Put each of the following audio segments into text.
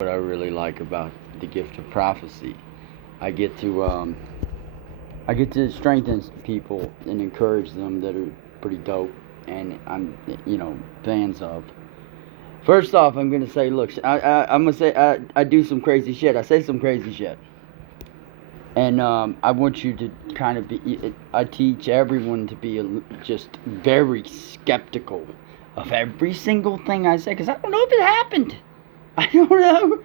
what I really like about the gift of prophecy. I get to strengthen people and encourage them that are pretty dope, and I'm fans of. First off, I'm gonna say, look, I'm gonna say I do some crazy shit. I say some crazy shit, and I want you to kind of be. I teach everyone to be just very skeptical of every single thing I say, because I don't know if it happened. I don't know.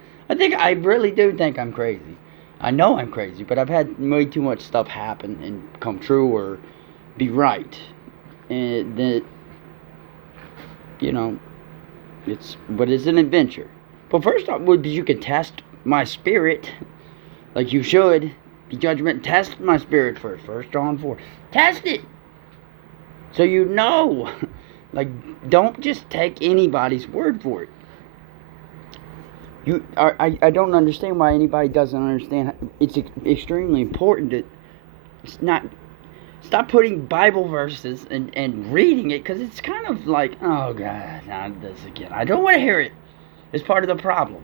I really do think I'm crazy. I know I'm crazy, but I've had way too much stuff happen and come true or be right. And that, you know, but it's an adventure. But first off, you can test my spirit, like you should. Be judgment. Test my spirit first. First John 4. Test it, so you know. Like, don't just take anybody's word for it. I don't understand why anybody doesn't understand. It's extremely important that it's not. Stop putting Bible verses and reading it, because it's kind of like, oh God, not this again. I don't want to hear it. It's part of the problem.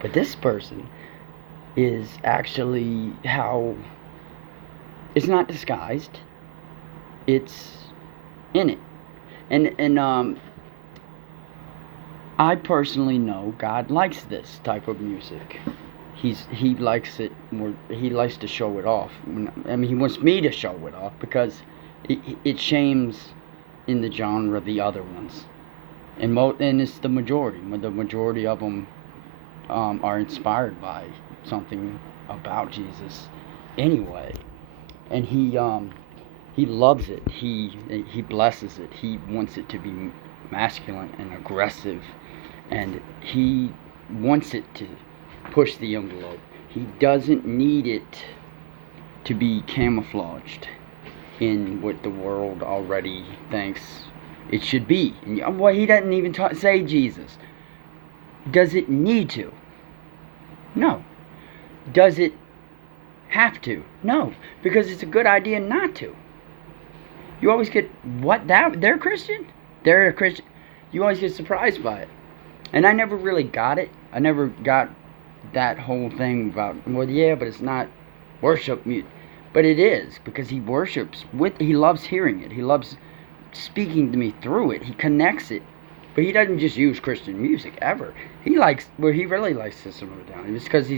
But this person is actually how it's not disguised. It's in it, and I personally know God likes this type of music. He likes it more. He likes to show it off. I mean, he wants me to show it off because it shames in the genre the other ones, and it's the majority. The majority of them are inspired by something about Jesus, anyway, and he loves it. He blesses it. He wants it to be masculine and aggressive, and he wants it to push the envelope. He doesn't need it to be camouflaged in what the world already thinks it should be. And well, he doesn't even say Jesus. Does it need to? No. Does it have to? No. Because it's a good idea not to. You always get, what, that they're Christian? They're a Christian. You always get surprised by it. And I never really got it. I never got that whole thing about, well, yeah, but it's not worship music. But it is, because he worships he loves hearing it. He loves speaking to me through it. He connects it. But he doesn't just use Christian music ever. He really likes System of a Down. It's because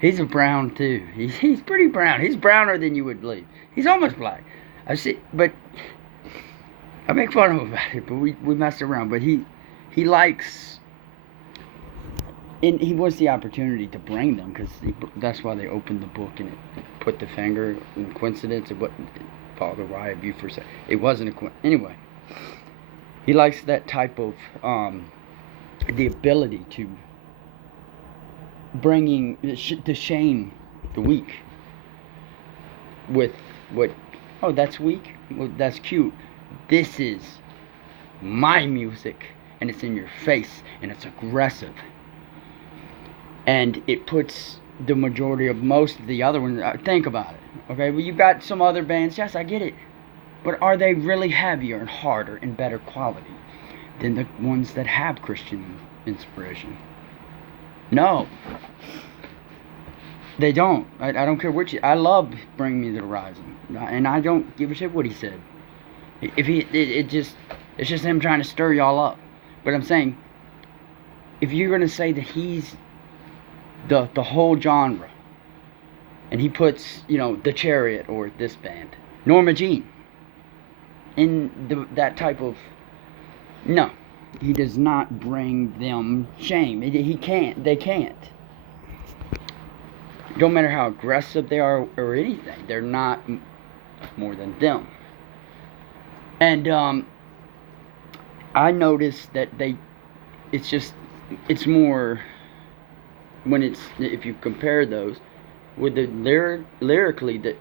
he's a brown too. He's pretty brown. He's browner than you would believe. He's almost black. But I make fun of him about it. But we mess around. But he likes, and he wants the opportunity to bring them, because that's why they opened the book and it put the finger in coincidence. It wasn't, Father, why have you forsaken? It wasn't a anyway. He likes that type of the ability to bringing to shame the weak with what. Oh, that's weak. Well, that's cute. This is my music, and it's in your face, and it's aggressive, and it puts the majority of most of the other ones. Think about it, okay? Well, you've got some other bands. Yes, I get it, but are they really heavier and harder and better quality than the ones that have Christian inspiration? No, they don't. I don't care which. I love Bring Me to the Horizon, and I don't give a shit what he said. If it's just him trying to stir y'all up. But I'm saying, if you're gonna say that he's the whole genre, and he puts, the Chariot or this band, Norma Jean, in that type of, no, he does not bring them shame. He can't. They can't. Don't matter how aggressive they are or anything, they're not more than them. And I noticed that it's more, if you compare those with the lyrically, that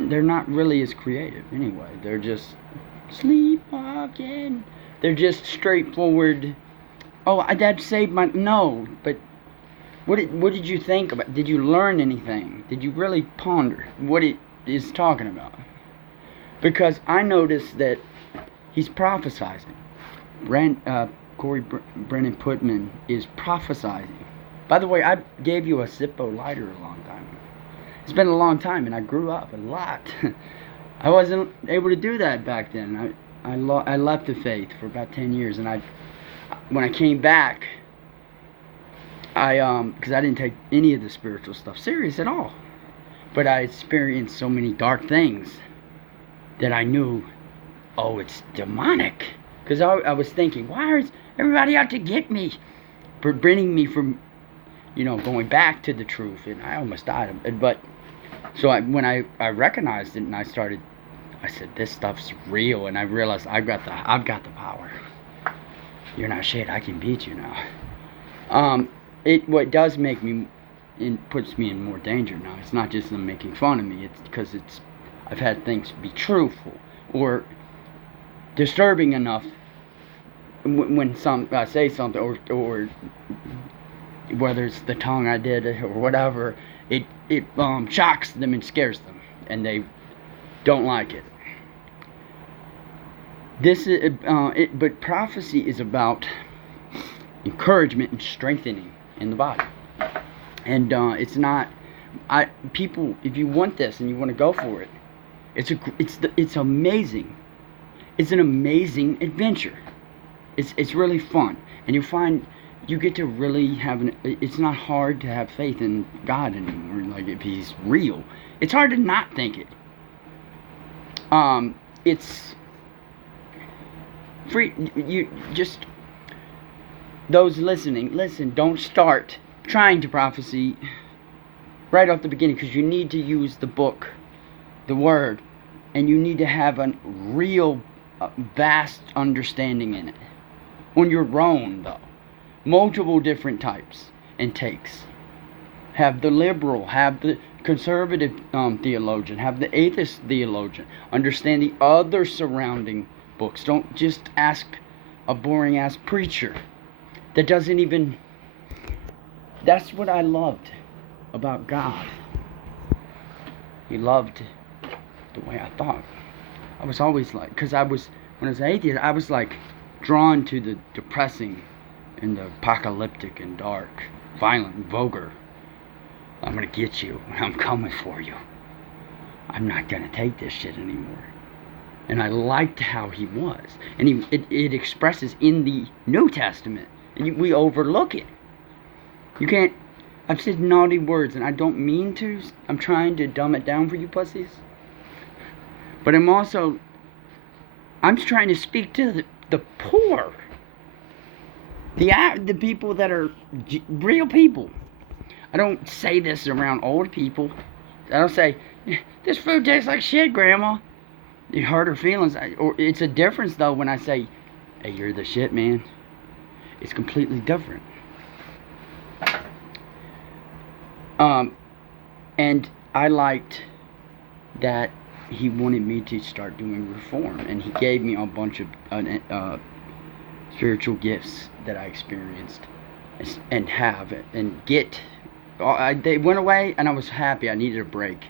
they're not really as creative anyway. They're just sleepwalking. They're just straightforward. Oh, that saved my, no, but what did you think about? Did you learn anything? Did you really ponder what it is talking about? Because I noticed that he's prophesizing. Cory Brennan Putman is prophesizing. By the way, I gave you a Zippo lighter a long time ago. It's been a long time, and I grew up a lot. I wasn't able to do that back then. I left the faith for about 10 years, and when I came back, because I didn't take any of the spiritual stuff serious at all. But I experienced so many dark things that I knew, oh, it's demonic. Because I was thinking, why is everybody out to get me? Preventing me from, going back to the truth. And I almost died. But, so when I recognized it and I said, this stuff's real. And I realized I've got the power. You're not shit. I can beat you now. What does make me, it puts me in more danger now. It's not just them making fun of me. It's because I've had things be truthful or disturbing enough when I say something, or whether it's the tongue I did or whatever, it shocks them and scares them, and they don't like it. But prophecy is about encouragement and strengthening in the body, and it's not. People, if you want this and you want to go for it, it's amazing. It's an amazing adventure. It's really fun, and you find you get to really have it's not hard to have faith in God anymore. Like, if He's real, it's hard to not think it. It's free. You just, those listening, listen. Don't start trying to prophesy right off the beginning, because you need to use the book, the Word, and you need to have a real vast understanding in it. On your own, though. Multiple different types and takes. Have the liberal, have the conservative theologian, have the atheist theologian. Understand the other surrounding books. Don't just ask a boring ass preacher that doesn't even. That's what I loved about God. He loved the way I thought. I was always like, because when I was an atheist, I was like drawn to the depressing and the apocalyptic and dark, violent, vulgar. I'm gonna get you. I'm coming for you. I'm not gonna take this shit anymore. And I liked how he was, and it expresses in the New Testament, and we overlook it. You can't. I've said naughty words, and I don't mean to. I'm trying to dumb it down for you pussies. But I'm trying to speak to the poor. The people that are real people. I don't say this around old people. I don't say, this food tastes like shit, Grandma. It hurt her feelings. Or it's a difference, though, when I say, hey, you're the shit, man. It's completely different. And I liked that he wanted me to start doing reform, and he gave me a bunch of spiritual gifts that I experienced and have and get. They went away, and I was happy. I needed a break.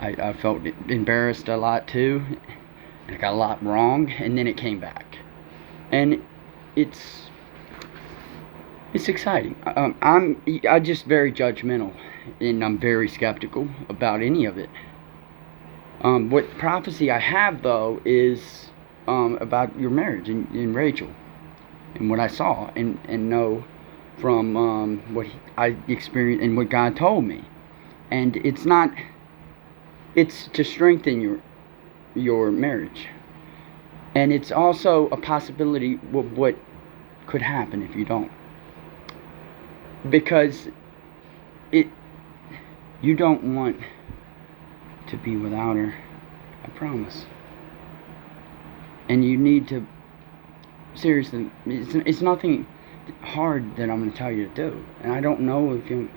I felt embarrassed a lot too, and I got a lot wrong, and then it came back, and it's exciting. I'm just very judgmental, and I'm very skeptical about any of it. What prophecy I have, though, is about your marriage and Rachel, and what I saw and know from what I experienced and what God told me. And it's to strengthen your marriage. And it's also a possibility of what could happen if you don't. Because you don't want to be without her, I promise. And you need to, seriously, it's nothing hard that I'm going to tell you to do. And I don't know if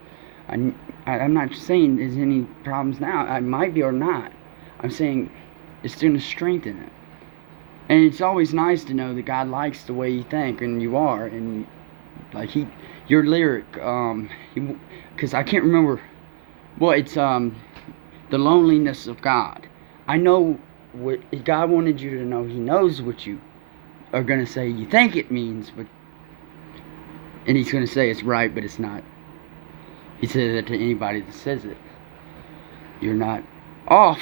I'm not saying there's any problems now. I might be or not. I'm saying it's going to strengthen it. And it's always nice to know that God likes the way you think, and you are. And like your lyric, because I can't remember. Well, it's the loneliness of God. I know what God wanted you to know. He knows what you are going to say. You think it means, but And he's going to say it's right, but it's not. He says that to anybody that says it. You're not off,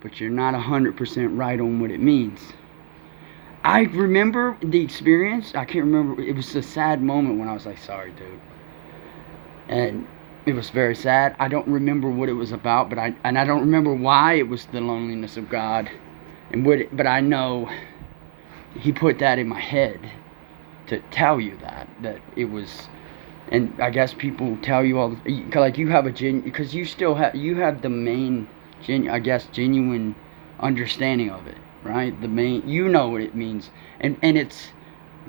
but you're not 100% right on what it means. I remember the experience. I can't remember. It was a sad moment when I was like, sorry, dude. And it was very sad. I don't remember what it was about, but I don't remember why it was the loneliness of God. But I know he put that in my head to tell you that it was. And I guess people tell you all, like, you have a because you have the main, genuine understanding of it, right? The main, you know what it means, and it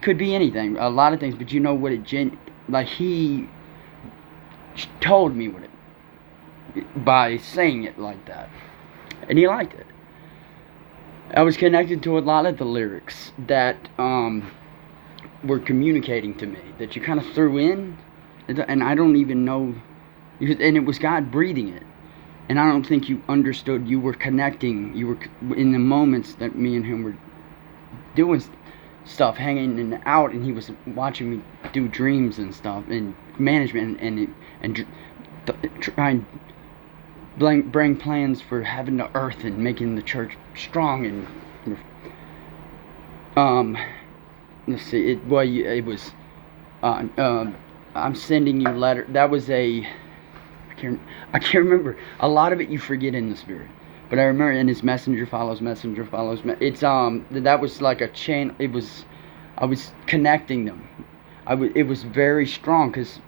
could be anything, a lot of things, but you know what it like he told me what it, by saying it like that, and he liked it. I was connected to a lot of the lyrics that were communicating to me, that you kind of threw in, and I don't even know, and it was God breathing it, and I don't think you understood. You were connecting, you were in the moments that me and him were doing stuff, hanging out, and he was watching me do dreams and stuff, and management, and trying bring plans for having the earth and making the church strong, and let's see, it was I'm sending you letter. That was I can't remember. A lot of it you forget in the spirit, but I remember. And his messenger follows messenger follows. It's that was like a chain. I was connecting them. It was very strong, because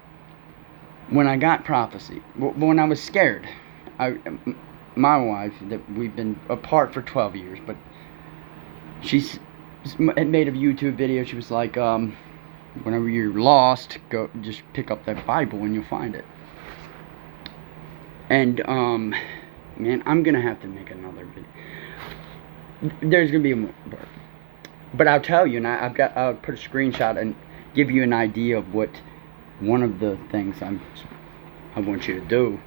when I got prophecy, when I was scared, my wife, that we've been apart for 12 years, but she's had made a YouTube video. She was like, whenever you're lost, go just pick up that Bible and you'll find it. And man, I'm gonna have to make another video. There's gonna be more, but I'll tell you, and I'll put a screenshot and give you an idea of what one of the things I want you to do,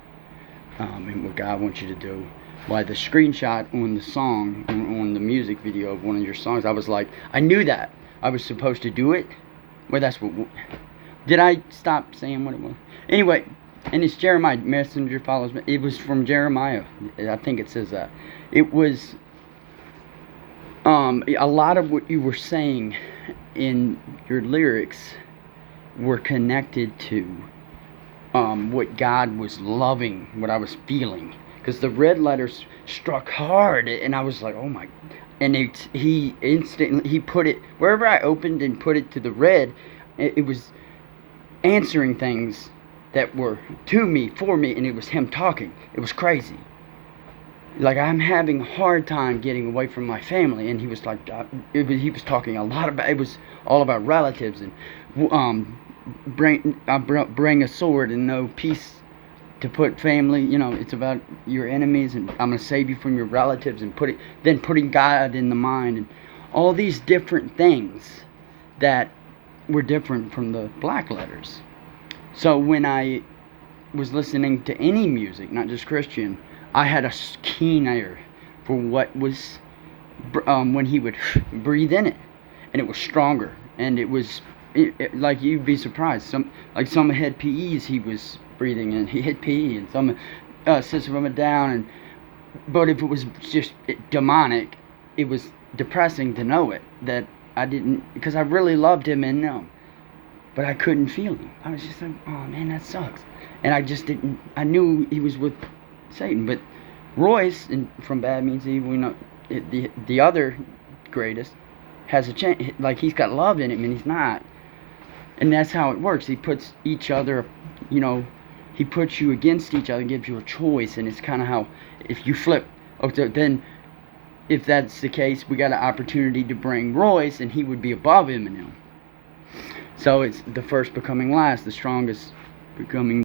and what God wants you to do. Why the screenshot on the song, on the music video of one of your songs, I was like, I knew that I was supposed to do it. Well, that's what. Did I stop saying what it was? Anyway, and it's Jeremiah. Messenger follows me. It was from Jeremiah. I think it says that. It was a lot of what you were saying in your lyrics were connected to what God was loving, what I was feeling. Because the red letters struck hard, and I was like, oh my. And he instantly, he put it, wherever I opened and put it to the red, it was answering things that were to me, for me, and it was him talking. It was crazy. Like, I'm having a hard time getting away from my family, and he was like, he was talking a lot about, it was all about relatives, and bring a sword and no peace to put family, it's about your enemies, and I'm going to save you from your relatives, and putting God in the mind, and all these different things that were different from the black letters. So when I was listening to any music, not just Christian, I had a keen ear for what was, when he would breathe in it, and it was stronger, and it was, like, you'd be surprised. Some had PEs he was breathing in. He hit PE, and some system of a down, but if it was just demonic, it was depressing to know it, that I didn't, because I really loved him in them, but I couldn't feel him. I was just like, oh man, that sucks. And I just didn't, I knew he was with Satan. But Royce, from Bad Means Evil, the other greatest, has a chance, like, he's got love in him, and he's not. And that's how it works. He puts each other, he puts you against each other, gives you a choice, and it's kind of how, if you flip, okay, then if that's the case, we got an opportunity to bring Royce, and he would be above Eminem. So it's the first becoming last, the strongest becoming